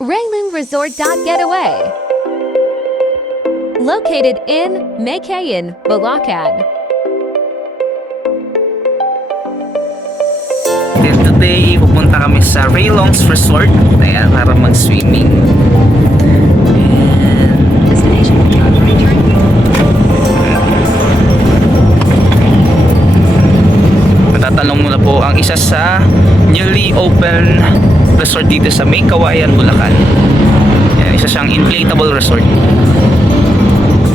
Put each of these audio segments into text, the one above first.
Railung Resort Getaway. Located in Meycauayan, Bulacan. Then today, pupunta kami sa Railong's Resort. Ayan, para mag-swimming. Matatanong muna po ang isa sa newly open resort dito sa Meycauayan, Bulacan. Ayan, isa siyang inflatable resort.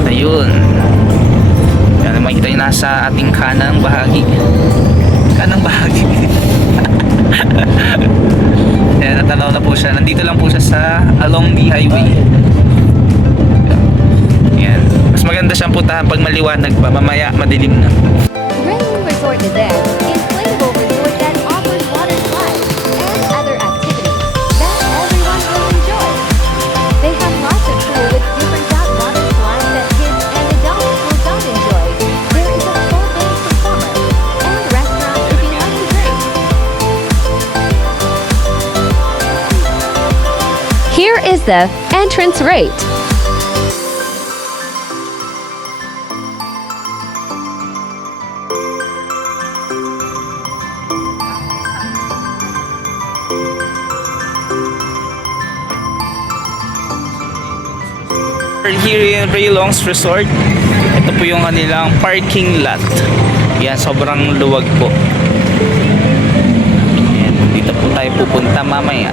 Ayun. Yan, makikita nyo nasa ating kanang bahagi. Kanang bahagi. Yan, natanaw na po siya. Nandito lang po siya sa along the highway. Yan. Mas maganda siyang puntahan pag maliwanag pa. Mamaya madilim na. Railung Resort is an inflatable resort that offers water slides and other activities that everyone will enjoy. They have lots of pool with different water slides that kids and adults will both enjoy. There is a full band performer and restaurant if you like to drink. Here is the entrance rate. Here in Railong's Resort, ito po yung kanilang parking lot. Yan, sobrang luwag po. Yan, dito po tayo pupunta mamaya.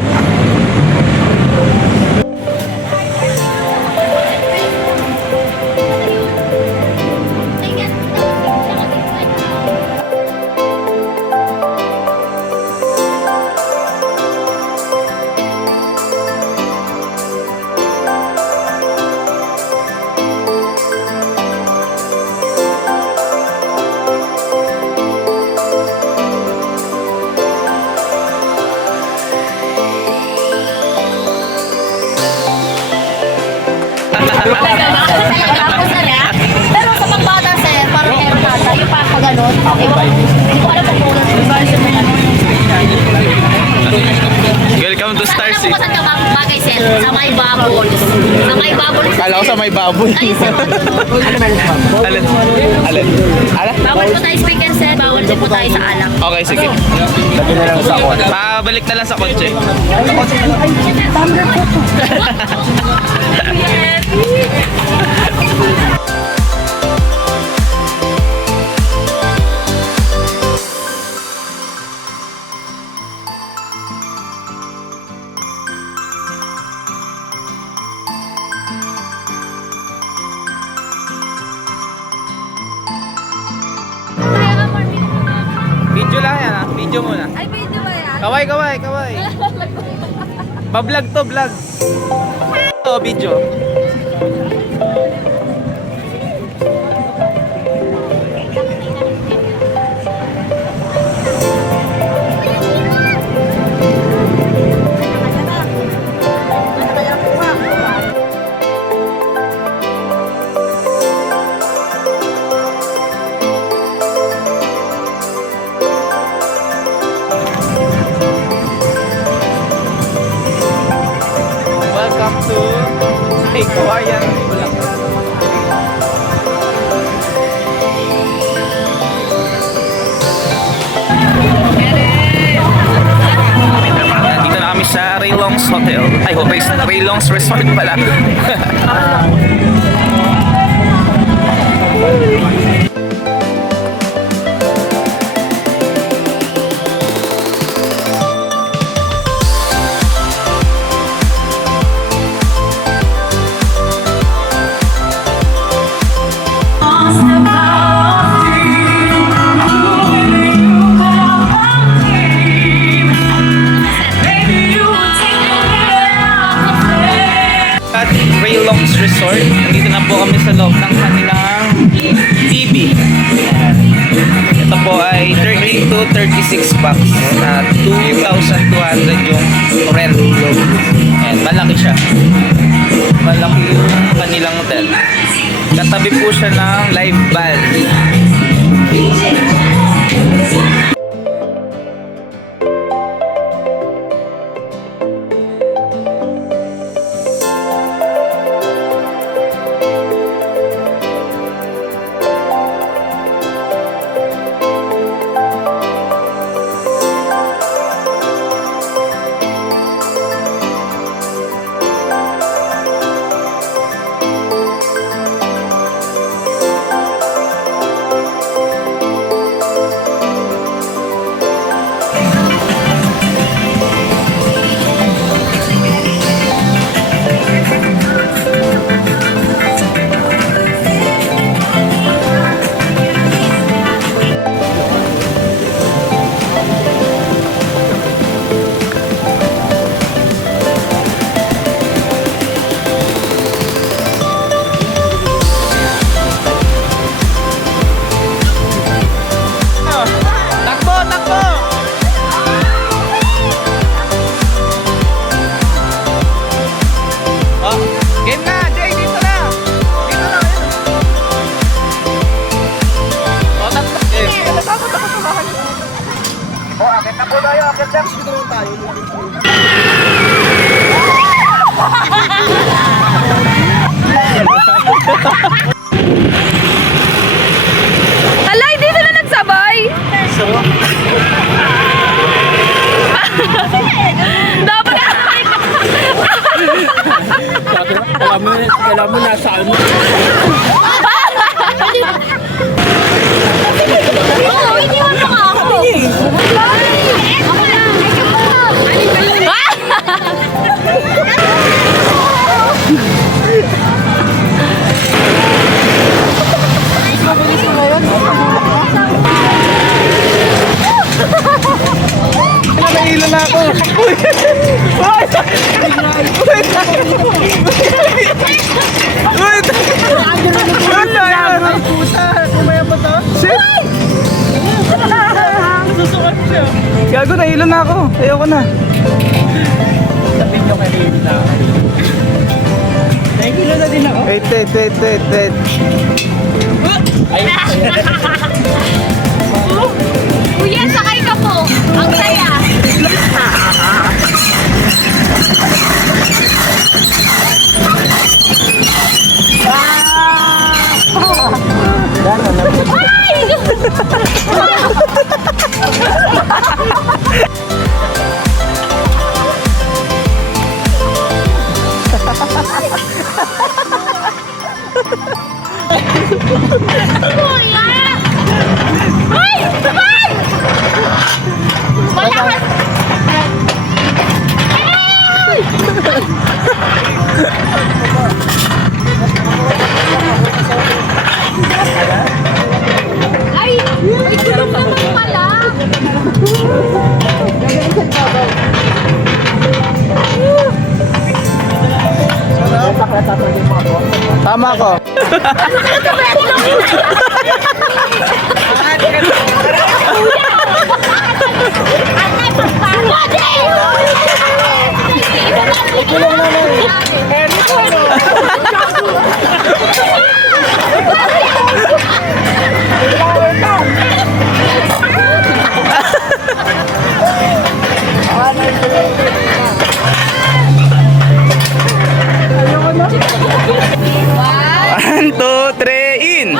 Tapos na na. Pero sa pagbata sir, parang meron nata. Yung pa ganun. Hindi ko alam kung bonus. Welcome to Star Alam City. ko saan ka bagay sir? Sa may babol. Sa may babol. Kala ko sa may baboy. Ay sir. Alin? Alin? Alin? Bawal po tayo speaker sir. Bawal din po tayo sa alak. Okay, sige. Lagi na lang sa kotse. Pabalik na lang sa kotse. Video lang yan ha. Video muna. Ay, video ba yan? Kaway, kaway, kaway. Ba-vlog to, vlog. Oh, video. Welcome to Meycauayan, Bulacan. Nandito na kami sa Railong's Hotel. Ay, Railong's Resort pala. At Railong's Resort, nandito na po kami sa loob ng kanilang TV. Ito po ay 30 to 36 bucks na 2,200 yung rent. And malaki siya. Malaki yung kanilang hotel. Katabi po siya ng live band. Ala, hindi sila nagsabay. Dapat Alam mo nasa ano. Oo, iniwan mo nga ako. Ako lang. Nahilo na ako. Wala yan. Shit. Gago, nahilo na ako. Ayoko na. Sabihin nyo kayo na. Nahihilo na din ako. Wait. Kuya, sakay ka po. Ang saya. Kuya! Ay! Ay! Wala ka! Ay! Ay, gulong naman pala! Tama ko. One, two, three, in!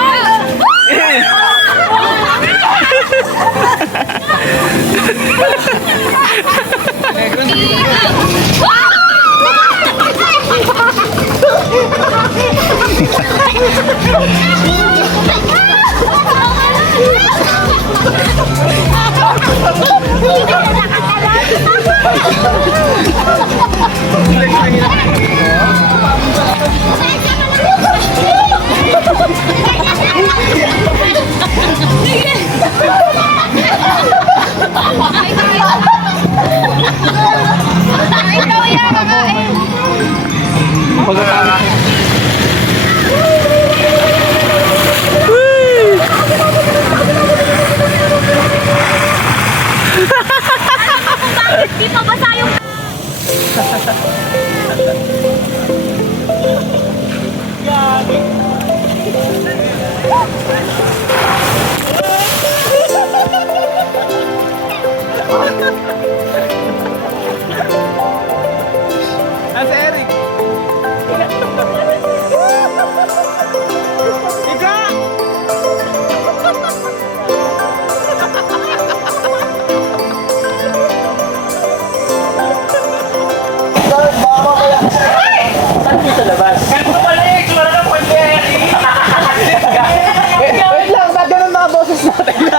Di pa basa yung... Nasa Eric. Ika! Sa labas. Wait lang, ba't ganun mga boses natin?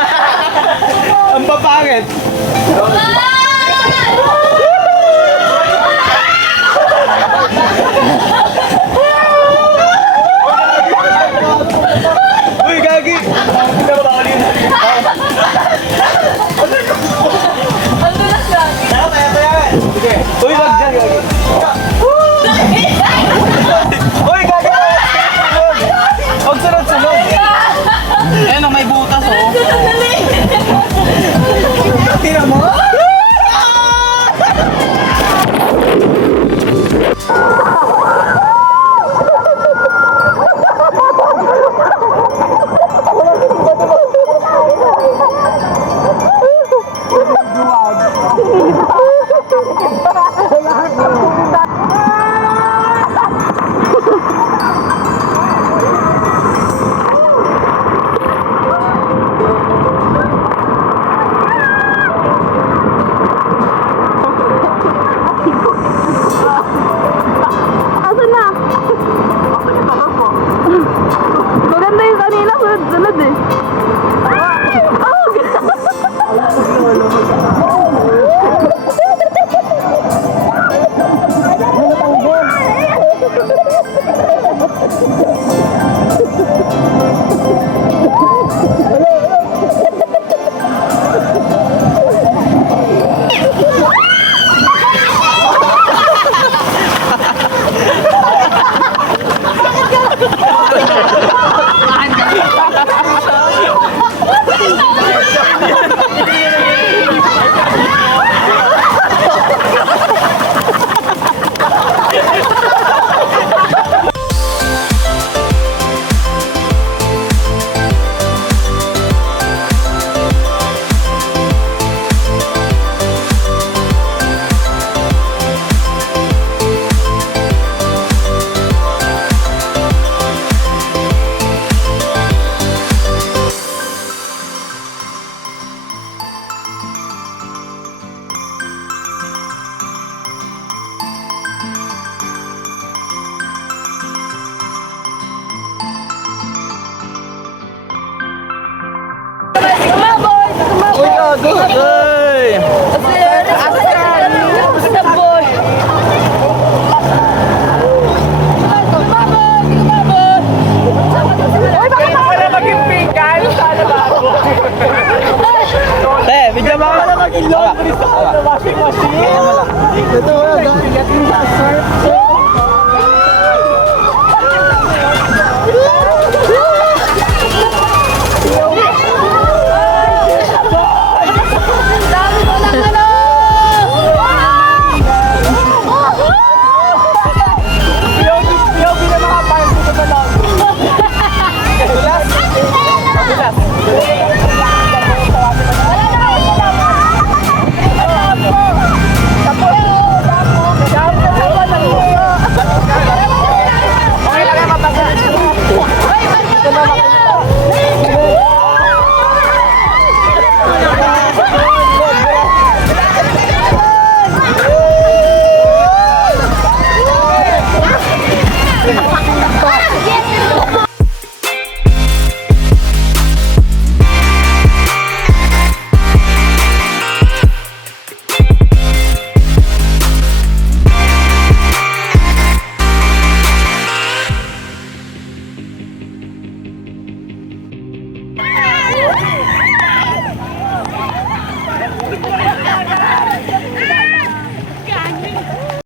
Ang papangit. Uy, gagi! Uy, wag dyan, gagi.